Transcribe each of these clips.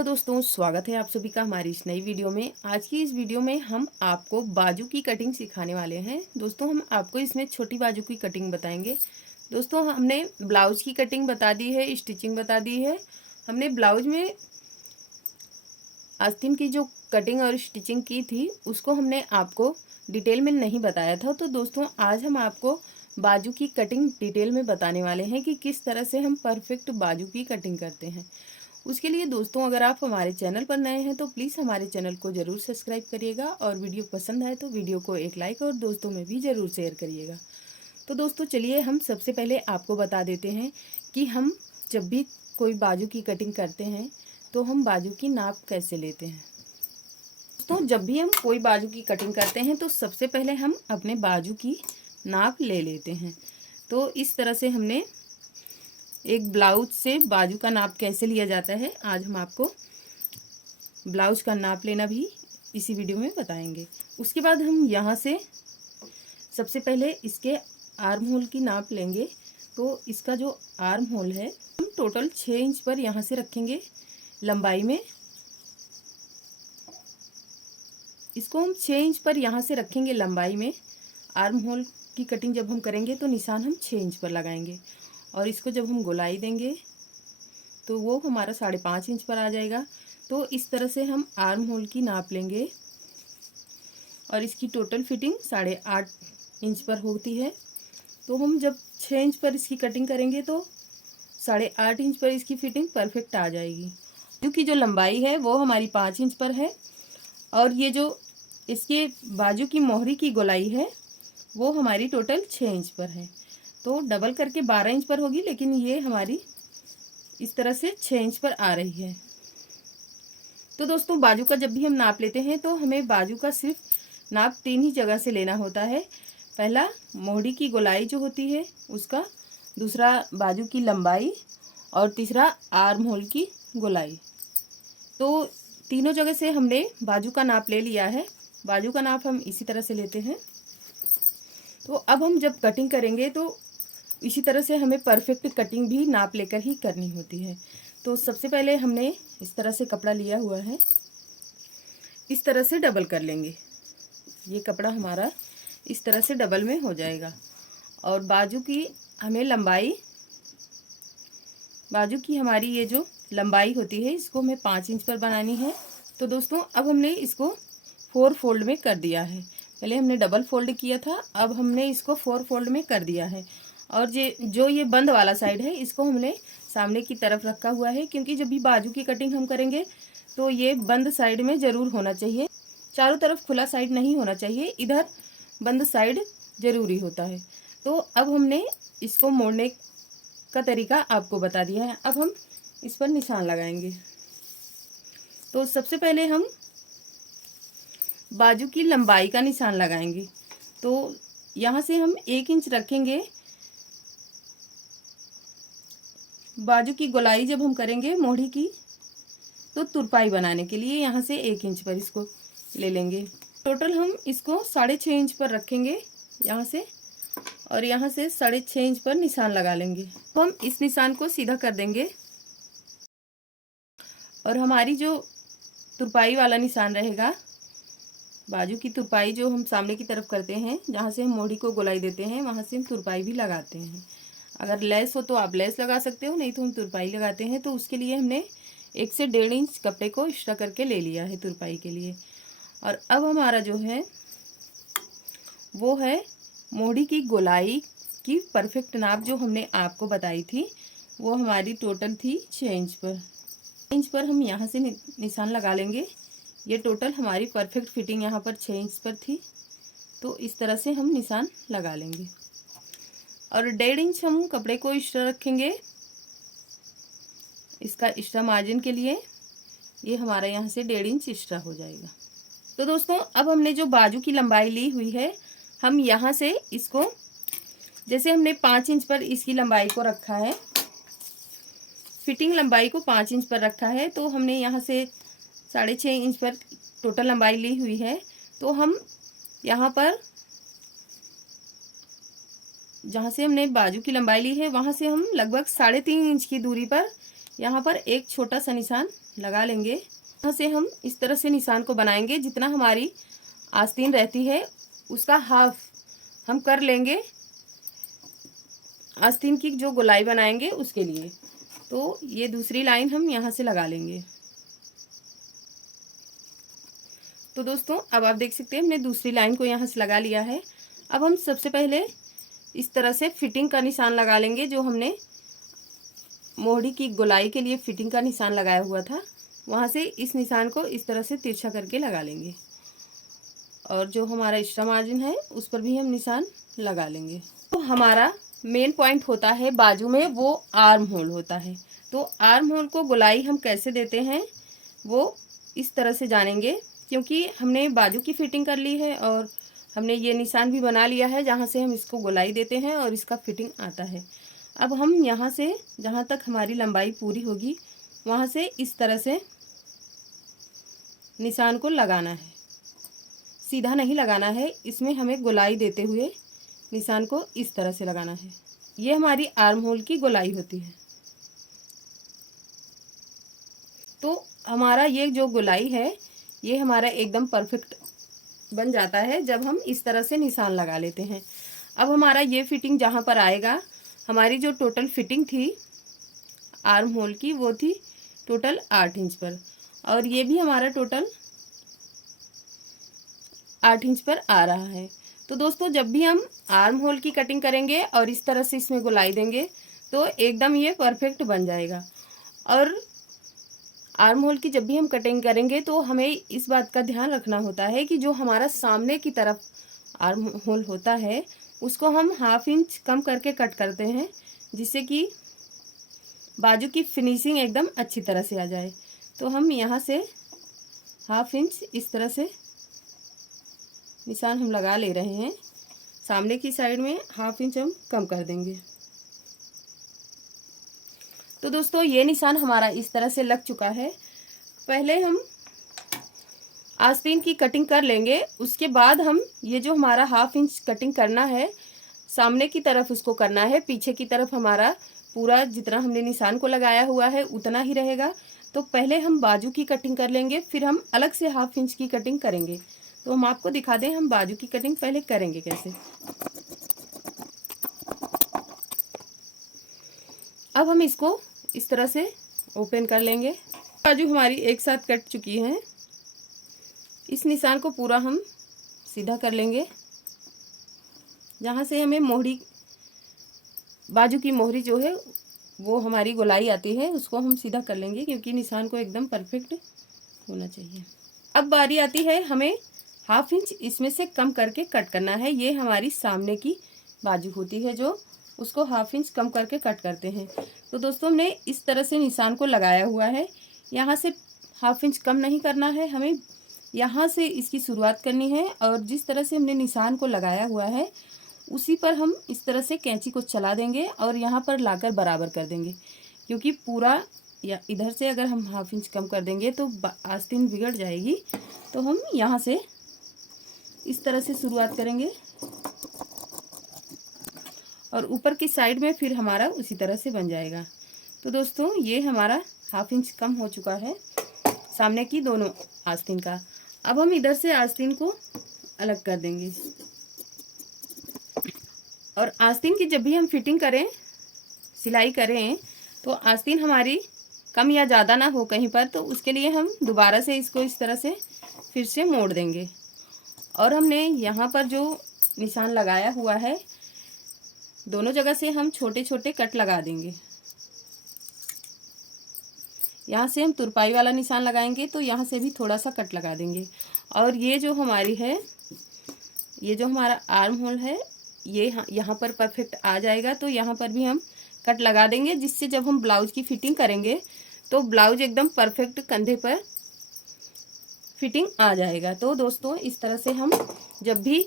Hello दोस्तों, स्वागत है आप सभी का हमारी इस नई वीडियो में। आज की इस वीडियो में हम आपको बाजू की कटिंग सिखाने वाले हैं। दोस्तों हम आपको इसमें छोटी बाजू की कटिंग बताएंगे। दोस्तों हमने ब्लाउज की कटिंग बता दी है, स्टिचिंग बता दी है। हमने ब्लाउज में आस्तीन की जो कटिंग और स्टिचिंग की थी उसको हमने आपको डिटेल में नहीं बताया था। तो दोस्तों आज हम आपको बाजू की कटिंग डिटेल में बताने वाले हैं कि किस तरह से हम परफेक्ट बाजू की कटिंग करते हैं। उसके लिए दोस्तों अगर आप हमारे चैनल पर नए हैं तो प्लीज़ हमारे चैनल को ज़रूर सब्सक्राइब करिएगा और वीडियो पसंद आए तो वीडियो को एक लाइक और दोस्तों में भी ज़रूर शेयर करिएगा। तो दोस्तों चलिए हम सबसे पहले आपको बता देते हैं कि हम जब भी कोई बाजू की कटिंग करते हैं तो हम बाजू की नाप कैसे लेते हैं। दोस्तों जब भी हम कोई बाजू की कटिंग करते हैं तो सबसे पहले हम अपने बाजू की नाप ले लेते हैं। तो इस तरह से हमने एक ब्लाउज से बाजू का नाप कैसे लिया जाता है आज हम आपको ब्लाउज का नाप लेना भी इसी वीडियो में बताएंगे। उसके बाद हम यहाँ से सबसे पहले इसके आर्म होल की नाप लेंगे। तो इसका जो आर्म होल है हम टोटल 6 इंच पर यहाँ से रखेंगे लंबाई में। इसको हम 6 इंच पर यहाँ से रखेंगे लंबाई में। आर्म होल की कटिंग जब हम करेंगे तो निशान हम 6 इंच पर लगाएंगे और इसको जब हम गोलाई देंगे तो वो हमारा 5.5 इंच पर आ जाएगा। तो इस तरह से हम आर्म होल की नाप लेंगे और इसकी टोटल फिटिंग 8.5 इंच पर होती है। तो हम जब 6 इंच पर इसकी कटिंग करेंगे तो 8.5 इंच पर इसकी फिटिंग परफेक्ट आ जाएगी। क्योंकि जो लंबाई है वो हमारी 5 इंच पर है और ये जो इसके बाजू की मोहरी की गोलाई है वो हमारी टोटल 6 इंच पर है। तो डबल करके 12 इंच पर होगी, लेकिन ये हमारी इस तरह से 6 इंच पर आ रही है। तो दोस्तों बाजू का जब भी हम नाप लेते हैं तो हमें बाजू का सिर्फ नाप 3 ही जगह से लेना होता है। पहला मोहरी की गोलाई जो होती है उसका, दूसरा बाजू की लंबाई और तीसरा आर्म होल की गोलाई। तो तीनों जगह से हमने बाजू का नाप ले लिया है। बाजू का नाप हम इसी तरह से लेते हैं। तो अब हम जब कटिंग करेंगे तो इसी तरह से हमें परफेक्ट कटिंग भी नाप लेकर ही करनी होती है। तो सबसे पहले हमने इस तरह से कपड़ा लिया हुआ है, इस तरह से डबल कर लेंगे। ये कपड़ा हमारा इस तरह से डबल में हो जाएगा और बाजू की हमें लंबाई, बाजू की हमारी ये जो लंबाई होती है इसको हमें 5 इंच पर बनानी है। तो दोस्तों अब हमने इसको 4 फोल्ड में कर दिया है। पहले हमने डबल फोल्ड किया था, अब हमने इसको 4 फोल्ड में कर दिया है। और जो ये बंद वाला साइड है इसको हमने सामने की तरफ रखा हुआ है, क्योंकि जब भी बाजू की कटिंग हम करेंगे तो ये बंद साइड में ज़रूर होना चाहिए। चारों तरफ खुला साइड नहीं होना चाहिए, इधर बंद साइड ज़रूरी होता है। तो अब हमने इसको मोड़ने का तरीका आपको बता दिया है। अब हम इस पर निशान लगाएंगे। तो सबसे पहले हम बाजू की लंबाई का निशान लगाएंगे। तो यहाँ से हम 1 इंच रखेंगे। बाजू की गोलाई जब हम करेंगे मोहरी की तो तुरपाई बनाने के लिए यहाँ से 1 इंच पर इसको ले लेंगे। टोटल हम इसको 6.5 इंच पर रखेंगे यहाँ से, और यहाँ से 6.5 इंच पर निशान लगा लेंगे। तो हम इस निशान को सीधा कर देंगे और हमारी जो तुरपाई वाला निशान रहेगा, बाजू की तुरपाई जो हम सामने की तरफ करते हैं, जहाँ से हम मोहरी को गोलाई देते हैं वहाँ से हम तुरपाई भी लगाते हैं। अगर लेस हो तो आप लेस लगा सकते हो, नहीं तो हम तुरपाई लगाते हैं। तो उसके लिए हमने 1 से 1.5 इंच कपड़े को एक्स्ट्रा करके ले लिया है तुरपाई के लिए। और अब हमारा जो है वो है मोहरी की गोलाई की परफेक्ट नाप जो हमने आपको बताई थी, वो हमारी टोटल थी 6 इंच पर। 6 इंच पर हम यहाँ से निशान लगा लेंगे। ये टोटल हमारी परफेक्ट फिटिंग यहाँ पर 6 इंच पर थी। तो इस तरह से हम निशान लगा लेंगे और 1.5 इंच हम कपड़े को एक्स्ट्रा रखेंगे इसका एक्स्ट्रा मार्जिन के लिए। ये हमारा यहाँ से 1.5 इंच एक्स्ट्रा हो जाएगा। तो दोस्तों अब हमने जो बाजू की लंबाई ली हुई है, हम यहाँ से इसको, जैसे हमने 5 इंच पर इसकी लंबाई को रखा है, फिटिंग लंबाई को 5 इंच पर रखा है, तो हमने यहाँ से 6.5 इंच पर टोटल लंबाई ली हुई है। तो हम यहाँ पर जहाँ से हमने बाजू की लंबाई ली है वहाँ से हम लगभग 3.5 इंच की दूरी पर यहाँ पर एक छोटा सा निशान लगा लेंगे। यहाँ से हम इस तरह से निशान को बनाएंगे, जितना हमारी आस्तीन रहती है उसका हाफ हम कर लेंगे आस्तीन की जो गोलाई बनाएंगे उसके लिए। तो ये दूसरी लाइन हम यहाँ से लगा लेंगे। तो दोस्तों अब आप देख सकते हैं हमने दूसरी लाइन को यहाँ से लगा लिया है। अब हम सबसे पहले इस तरह से फिटिंग का निशान लगा लेंगे, जो हमने मोहड़ी की गोलाई के लिए फिटिंग का निशान लगाया हुआ था, वहाँ से इस निशान को इस तरह से तिरछा करके लगा लेंगे। और जो हमारा एक्स्ट्रा मार्जिन है उस पर भी हम निशान लगा लेंगे। तो हमारा मेन पॉइंट होता है बाजू में, वो आर्म होल होता है। तो आर्म होल को गोलाई हम कैसे देते हैं वो इस तरह से जानेंगे, क्योंकि हमने बाजू की फिटिंग कर ली है और हमने ये निशान भी बना लिया है जहाँ से हम इसको गोलाई देते हैं और इसका फिटिंग आता है। अब हम यहाँ से जहाँ तक हमारी लंबाई पूरी होगी वहाँ से इस तरह से निशान को लगाना है, सीधा नहीं लगाना है, इसमें हमें गोलाई देते हुए निशान को इस तरह से लगाना है। ये हमारी आर्म होल की गोलाई होती है। तो हमारा ये जो गोलाई है ये हमारा एकदम परफेक्ट बन जाता है जब हम इस तरह से निशान लगा लेते हैं। अब हमारा ये फिटिंग जहाँ पर आएगा, हमारी जो टोटल फिटिंग थी आर्म होल की वो थी टोटल 8 इंच पर, और ये भी हमारा टोटल 8 इंच पर आ रहा है। तो दोस्तों जब भी हम आर्म होल की कटिंग करेंगे और इस तरह से इसमें गोलाई देंगे तो एकदम ये परफेक्ट बन जाएगा। और आर्म होल की जब भी हम कटिंग करेंगे तो हमें इस बात का ध्यान रखना होता है कि जो हमारा सामने की तरफ आर्म होल होता है उसको हम 1/2 इंच कम करके कट करते हैं, जिससे कि बाजू की फिनिशिंग एकदम अच्छी तरह से आ जाए। तो हम यहाँ से 1/2 इंच इस तरह से निशान हम लगा ले रहे हैं। सामने की साइड में 1/2 इंच हम कम कर देंगे। तो दोस्तों ये निशान हमारा इस तरह से लग चुका है। पहले हम आस्तीन की कटिंग कर लेंगे, उसके बाद हम ये जो हमारा 1/2 इंच कटिंग करना है सामने की तरफ उसको करना है, पीछे की तरफ हमारा पूरा जितना हमने निशान को लगाया हुआ है उतना ही रहेगा। तो पहले हम बाजू की कटिंग कर लेंगे, फिर हम अलग से 1/2 इंच की कटिंग करेंगे। तो हम आपको दिखा दें हम बाजू की कटिंग पहले करेंगे कैसे। अब हम इसको इस तरह से ओपन कर लेंगे। बाजू हमारी एक साथ कट चुकी है। इस निशान को पूरा हम सीधा कर लेंगे। जहाँ से हमें मोहरी बाजू की मोहरी जो है वो हमारी गोलाई आती है उसको हम सीधा कर लेंगे, क्योंकि निशान को एकदम परफेक्ट होना चाहिए। अब बारी आती है हमें 1/2 इंच इसमें से कम करके कट करना है। ये हमारी सामने की बाजू होती है जो उसको 1/2 इंच कम करके कट करते हैं। तो दोस्तों हमने इस तरह से निशान को लगाया हुआ है। यहाँ से 1/2 इंच कम नहीं करना है, हमें यहाँ से इसकी शुरुआत करनी है और जिस तरह से हमने निशान को लगाया हुआ है उसी पर हम इस तरह से कैंची को चला देंगे और यहाँ पर लाकर बराबर कर देंगे, क्योंकि पूरा या इधर से अगर हम 1/2 इंच कम कर देंगे तो आस्तीन बिगड़ जाएगी। तो हम यहाँ से इस तरह से शुरुआत करेंगे और ऊपर की साइड में फिर हमारा उसी तरह से बन जाएगा। तो दोस्तों ये हमारा 1/2 इंच कम हो चुका है सामने की दोनों आस्तीन का। अब हम इधर से आस्तीन को अलग कर देंगे और आस्तीन की जब भी हम फिटिंग करें सिलाई करें तो आस्तीन हमारी कम या ज़्यादा ना हो कहीं पर, तो उसके लिए हम दोबारा से इसको इस तरह से फिर से मोड़ देंगे। और हमने यहाँ पर जो निशान लगाया हुआ है दोनों जगह से हम छोटे छोटे कट लगा देंगे। यहाँ से हम तुरपाई वाला निशान लगाएंगे तो यहाँ से भी थोड़ा सा कट लगा देंगे। और ये जो हमारी है ये जो हमारा आर्म होल है ये यहाँ पर परफेक्ट आ जाएगा। तो यहाँ पर भी हम कट लगा देंगे, जिससे जब हम ब्लाउज की फिटिंग करेंगे तो ब्लाउज एकदम परफेक्ट कंधे पर फिटिंग आ जाएगा। तो दोस्तों इस तरह से हम जब भी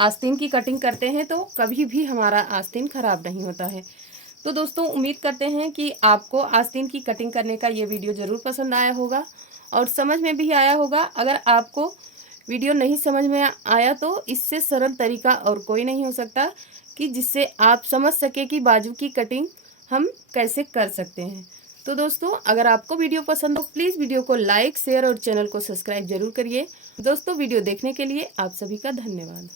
आस्तीन की कटिंग करते हैं तो कभी भी हमारा आस्तीन खराब नहीं होता है। तो दोस्तों उम्मीद करते हैं कि आपको आस्तीन की कटिंग करने का ये वीडियो ज़रूर पसंद आया होगा और समझ में भी आया होगा। अगर आपको वीडियो नहीं समझ में आया तो इससे सरल तरीका और कोई नहीं हो सकता कि जिससे आप समझ सके कि बाजू की कटिंग हम कैसे कर सकते हैं। तो दोस्तों अगर आपको वीडियो पसंद हो प्लीज़ वीडियो को लाइक शेयर और चैनल को सब्सक्राइब जरूर करिए। दोस्तों वीडियो देखने के लिए आप सभी का धन्यवाद।